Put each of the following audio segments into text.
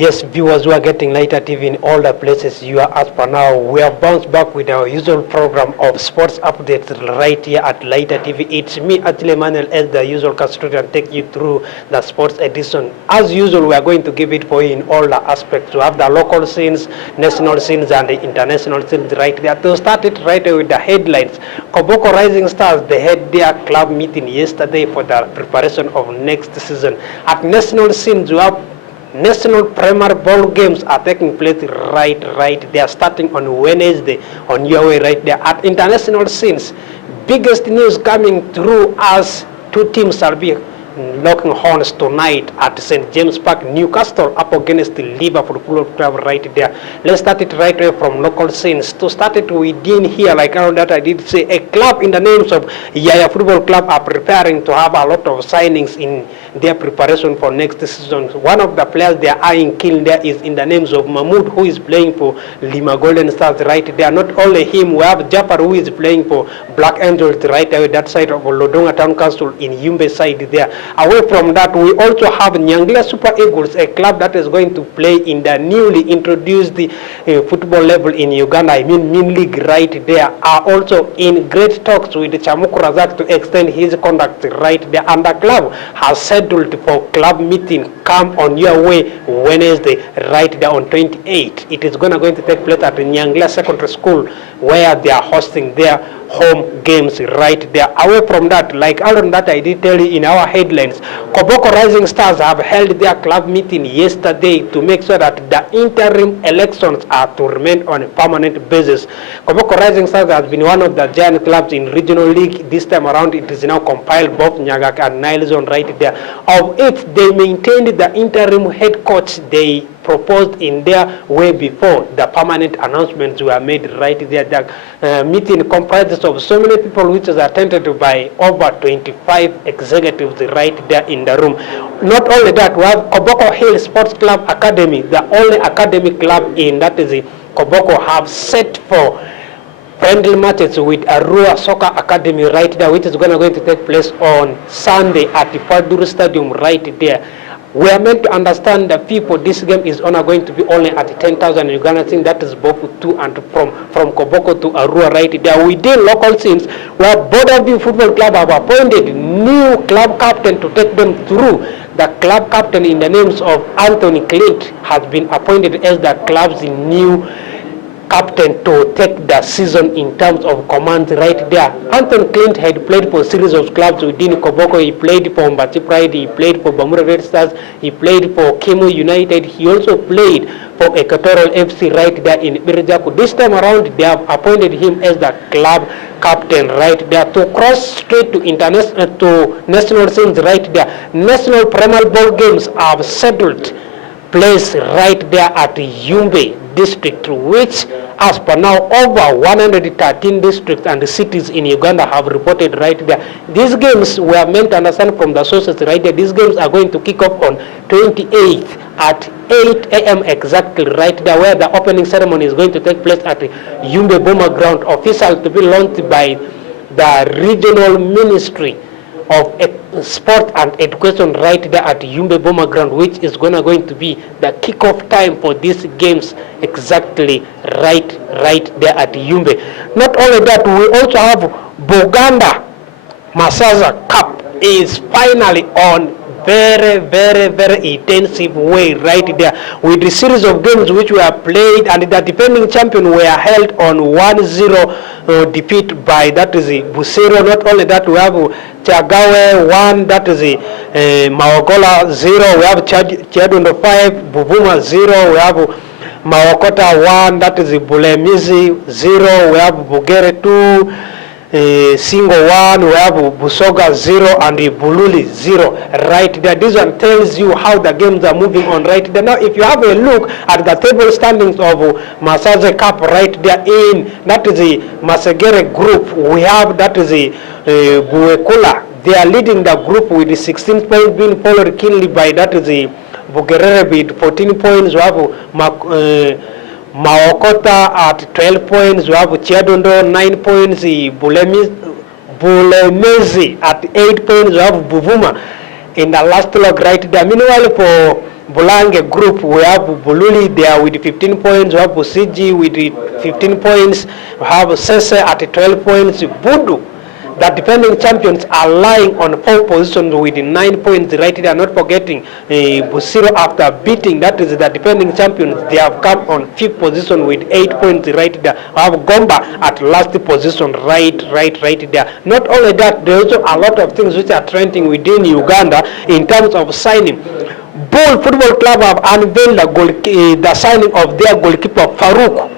Yes, viewers who are getting Lighter TV in all the places you are as per now. We have bounced back with our usual program of sports updates right here at Lighter TV. It's me, Atile Manuel, as the usual custodian, take you through the sports edition. As usual, we are going to give it for you in all the aspects. We have the local scenes, national scenes, and the international scenes right there. To start it right away with the headlines. Koboko Rising Stars, they had their club meeting yesterday for the preparation of next season. At national scenes, we have national primary ball games are taking place right. They are starting on Wednesday on your way right there. At international scenes, biggest news coming through as two teams shall be locking horns tonight at St. James Park, Newcastle up against the Liverpool Football Club right there. Let's start it right away from local scenes. To start it within here, like that I did say, a club in the names of Yaya Football Club are preparing to have a lot of signings in their preparation for next season. One of the players they are eyeing keen there is in the names of Mahmoud, who is playing for Lima Golden Stars right there. Not only him, we have Jafar, who is playing for Black Angels right away, that side of Lodonga Town Council in Yumbe side there. Away from that, we also have Nyangla Super Eagles, a club that is going to play in the newly introduced football level in Uganda. I mean, Min League right there. Are also in great talks with Chamuku Razak to extend his contract right there. And the club has scheduled for club meeting come on your way Wednesday right there on 28. It is going to take place at Nyangla Secondary School, where they are hosting their home games right there. Away from that, like Aaron that I did tell you in our headlines, Koboko Rising Stars have held their club meeting yesterday to make sure that the interim elections are to remain on a permanent basis. Koboko Rising Stars has been one of the giant clubs in regional league. This time around, it is now compiled both Nyagak and Nile Zone right there. Of it, they maintained the interim head coach they proposed in their way before the permanent announcements were made right there. The meeting comprises of so many people, which is attended by over 25 executives right there in the room. Not only that, we have Koboko Hill Sports Club Academy, the only academic club in that is Koboko, have set for friendly matches with Arua Soccer Academy right there, which is going to take place on Sunday at the Faduru Stadium right there. We are meant to understand the fee for this game is only going to be only at 10,000 Uganda. I think that is both to and from Koboko to Arua right there. Within local scenes, where Bodaview Football Club have appointed new club captain to take them through. The club captain in the names of Anthony Clint has been appointed as the club's new captain to take the season in terms of command right there. Anthony Clint had played for a series of clubs within Koboko. He played for Mbati Pride, he played for Bamura Red Stars, he played for Kimu United, he also played for Equatorial FC right there in Birijaku. This time around, they have appointed him as the club captain right there. To cross straight to national scenes right there. National primary ball games are scheduled place right there at Yumbe district, which as per now over 113 districts and cities in Uganda have reported right there. These games were meant to understand from the sources right there. These games are going to kick off on 28th at 8 a.m. exactly right there, where the opening ceremony is going to take place at the Yumbe Boma ground, official to be launched by the regional ministry of sport and education right there at Yumbe Boma ground, which is going to be the kickoff time for these games exactly right there at Yumbe. Not only that, we also have Buganda Masaza Cup is finally on very intensive way right there, with the series of games which were played and the defending champion were held on 1-0 defeat by that is Busero. Not only that, we have Chagawe 1, that is Mawagola 0, we have Chadundo 5, Buvuma 0, we have Mawakota 1, that is Bulemizi 0, we have Bugere 2, Single 1, we have Busoga 0 and Bululi 0 right there. This one tells you how the games are moving on right there. Now, if you have a look at the table standings of Masaze Cup right there in, that is the Masegere group, we have that is the Buekula. They are leading the group with 16 points, being followed keenly by that is the Bugerere with 14 points. We have Mawakota at 12 points, we have Chiadondo 9 points, Bulemezi at 8 points, we have Buvuma in the last log right there. Meanwhile, for Bulange group, we have Bululi there with 15 points, we have Busiji with 15 points, we have Sese at 12 points, Budu, the defending champions, are lying on 4 positions with 9 points right there. Not forgetting Busiro, after beating, that is the defending champions, they have come on 5th position with 8 points right there. We have Gomba at last position right there. Not only that, there are also a lot of things which are trending within Uganda in terms of signing. Bull Football Club have unveiled the signing of their goalkeeper Farouk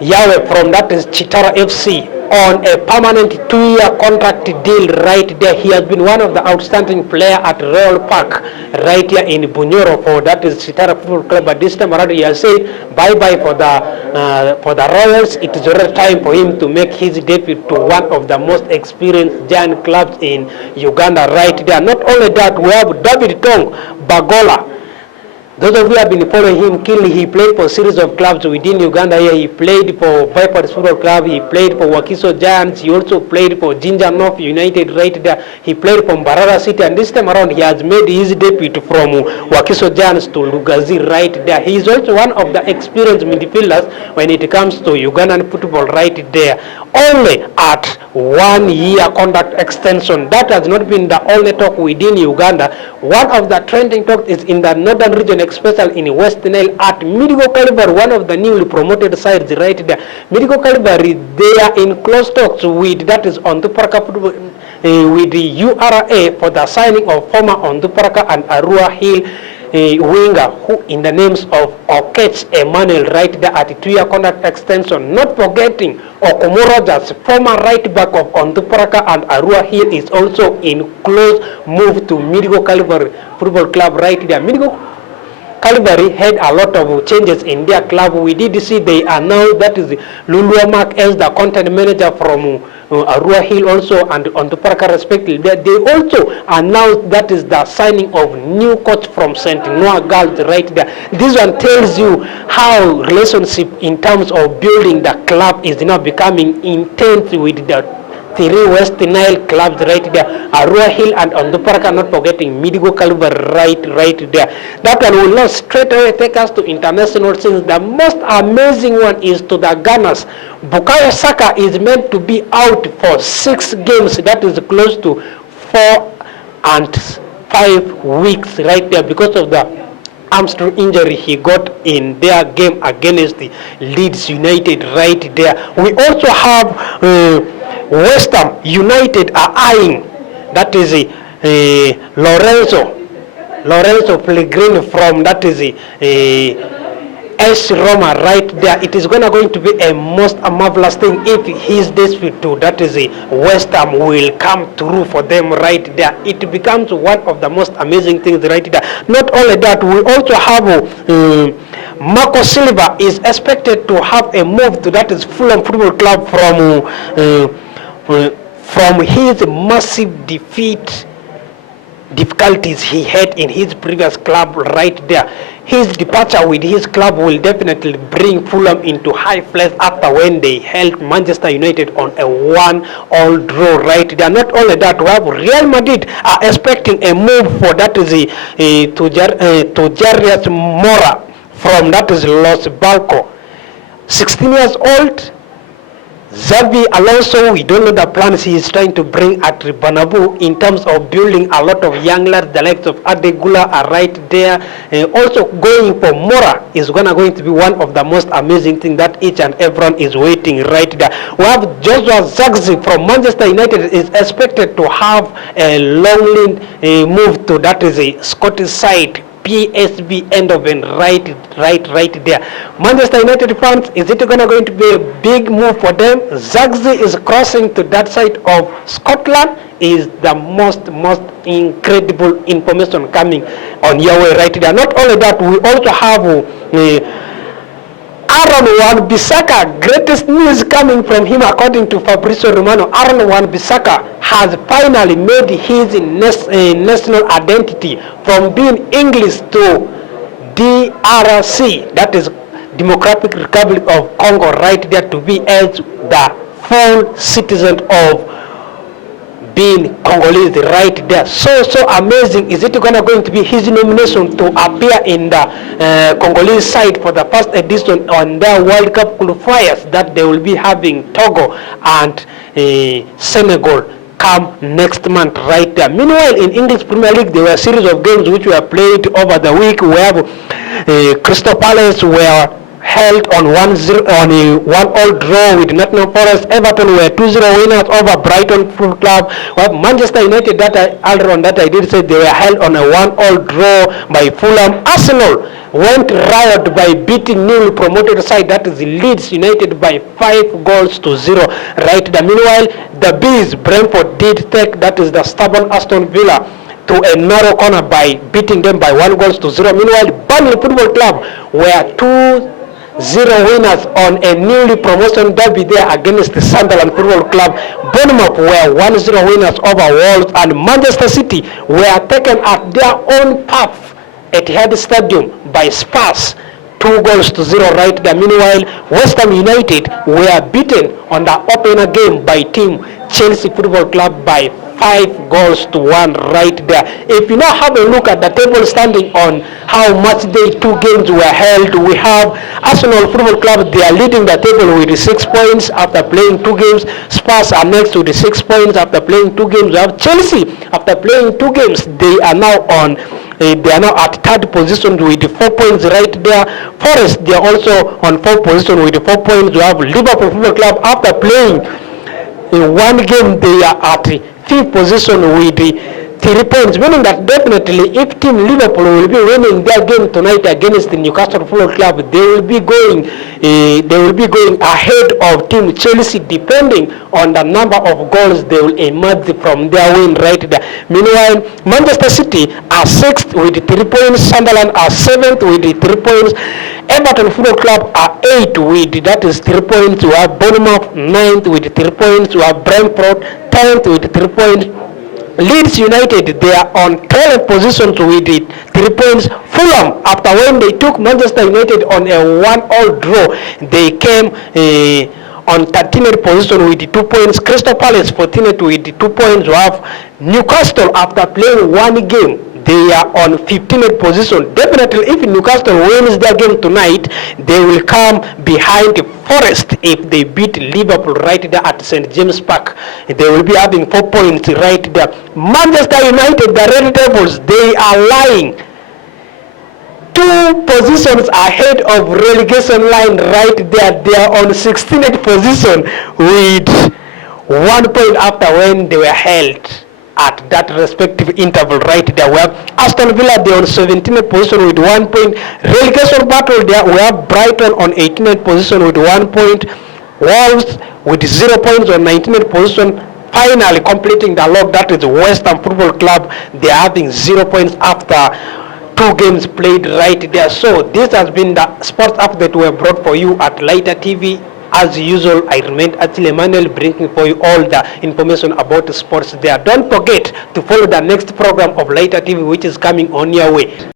Yawe from that is Chitara FC on a permanent 2-year contract deal right there. He has been one of the outstanding players at Royal Park right here in Bunyoro for that is Chitara Football Club. But this time around he has said bye-bye for the Royals. It is already time for him to make his debut to one of the most experienced giant clubs in Uganda right there. Not only that, we have David Tong Bagola. Those of you have been following him keenly, he played for a series of clubs within Uganda here. He played for Vipers Football Club, he played for Wakiso Giants, he also played for Ginger North United right there. He played for Mbarara City, and this time around he has made his debut from Wakiso Giants to Lugazi right there. He is also one of the experienced midfielders when it comes to Ugandan football right there. Only at 1-year contract extension. That has not been the only talk within Uganda. One of the trending talks is in the northern region, especially in West Nile at Midigo Calvary, one of the newly promoted sides right there. Midigo Calvary, they are in close talks with, that is Onduparaka football, with the URA for the signing of former Onduparaka and Arua Hill winger who in the names of Okech Emmanuel right there at 2-year contract extension. Not forgetting Okomo Rogers, former right back of Onduparaka and Arua Hill, is also in close move to Midigo Calvary Football Club right there. Midigo Calvary had a lot of changes in their club. We did see they announced that is Lulua Mark as the content manager from Arua Hill also and Onduparaka respectively. They also announced that is the signing of new coach from St. Noah Girls right there. This one tells you how relationship in terms of building the club is now becoming intense with the 3 West Nile clubs right there, Arua Hill and Onduparaka, not forgetting Midigo Calvary right there. That one will not straight away take us to international scenes. The most amazing one is to the Gunners. Bukayo Saka is meant to be out for 6 games, that is close to 4 and 5 weeks right there because of the hamstring injury he got in their game against the Leeds United right there. We also have West Ham United are eyeing, that is Lorenzo Pellegrini from that is AS Roma right there. It is going to be a marvelous thing if his dispute to that is West Ham will come through for them right there. It becomes one of the most amazing things right there. Not only that, we also have Marco Silva is expected to have a move to that is Fulham Football Club from his massive difficulties he had in his previous club right there. His departure with his club will definitely bring Fulham into high place after when they held Manchester United on a 1-1 draw right there. Not only that, we have Real Madrid are expecting a move for that is to Jarius Mora from that is Los Balco. 16 years old, Xavi Alonso, we don't know the plans he is trying to bring at Banabu in terms of building a lot of young lads. The likes of Adegula are right there. Also going for Mora is going to be one of the most amazing things that each and everyone is waiting right there. We have Joshua Zirkzee from Manchester United is expected to have a long move to that is a Scottish side. PSV Eindhoven right there. Manchester United fans, is it going to be a big move for them? Zirkzee is crossing to that side of Scotland is the most incredible information coming on your way right there. Not only that, we also have Aaron Wan-Bissaka, greatest news coming from him according to Fabrizio Romano. Aaron Wan-Bissaka has finally made his national identity from being English to DRC, that is Democratic Republic of Congo right there, to be as the full citizen of being Congolese right there. So amazing. Is it going to be his nomination to appear in the Congolese side for the first edition on their World Cup qualifiers that they will be having Togo and Senegal come next month right there. Meanwhile, in English Premier League, there were a series of games which were played over the week. We have Crystal Palace were held on 1-0 on a 1-1 draw with Nottingham Forest. Everton were 2-0 winners over Brighton Football Club. Well, Manchester United, that earlier on that I did say, they were held on a 1-1 draw by Fulham. Arsenal went riot by beating newly promoted side, that is Leeds United, by 5-0 right there. Meanwhile, the Bees, Brentford did take, that is the stubborn Aston Villa, to a narrow corner by beating them by 1-0. Meanwhile, Burnley Football Club were 2-0 winners on a newly promotion derby there against the Sunderland Football Club. Bournemouth were 1-0 winners over Wolves, and Manchester City were taken at their own path at Etihad Stadium by Spurs 2-0 right there. Meanwhile, West Ham United were beaten on the opener game by team Chelsea Football Club by 5-1 right there. If you now have a look at the table standing on how much day 2 games were held, we have Arsenal Football Club, they are leading the table with 6 points after playing 2 games. Spurs are next with 6 points after playing 2 games. We have Chelsea after playing 2 games. They are now at third position with 4 points right there. Forest, they are also on 4th position with 4 points. We have Liverpool Football Club after playing in 1 game, they are at 5th position with 3 points, meaning that definitely if team Liverpool will be winning their game tonight against the Newcastle Football Club, they will be going ahead of team Chelsea, depending on the number of goals they will emerge from their win right there. Meanwhile, Manchester City are 6th with 3 points, Sunderland are 7th with 3 points, Everton Football Club are 8th with, that is 3 points. We have Bournemouth 9th with 3 points. We have Brentford 10th with 3 points. Leeds United, they are on 12th position with 3 points. Fulham, after when they took Manchester United on a 1-1 draw, they came on 13th position with 2 points. Crystal Palace 14th with 2 points. We have Newcastle, after playing 1 game, they are on 15th position. Definitely, if Newcastle wins their game tonight, they will come behind Forest if they beat Liverpool right there at St. James Park. They will be having 4 points right there. Manchester United, the Red Devils, they are lying 2 positions ahead of relegation line right there. They are on 16th position with 1 point after when they were held at that respective interval right there. We have Aston Villa, they are on 17th position with 1 point. Relegation battle there, we have Brighton on 18th position with 1 point. Wolves with 0 points on 19th position. Finally completing the log, that is West Ham Football Club. They are having 0 points after 2 games played right there. So this has been the sports update we have brought for you at Lighter TV. As usual, I remain Atile Emmanuel, bringing for you all the information about the sports there. Don't forget to follow the next program of Lighter TV, which is coming on your way.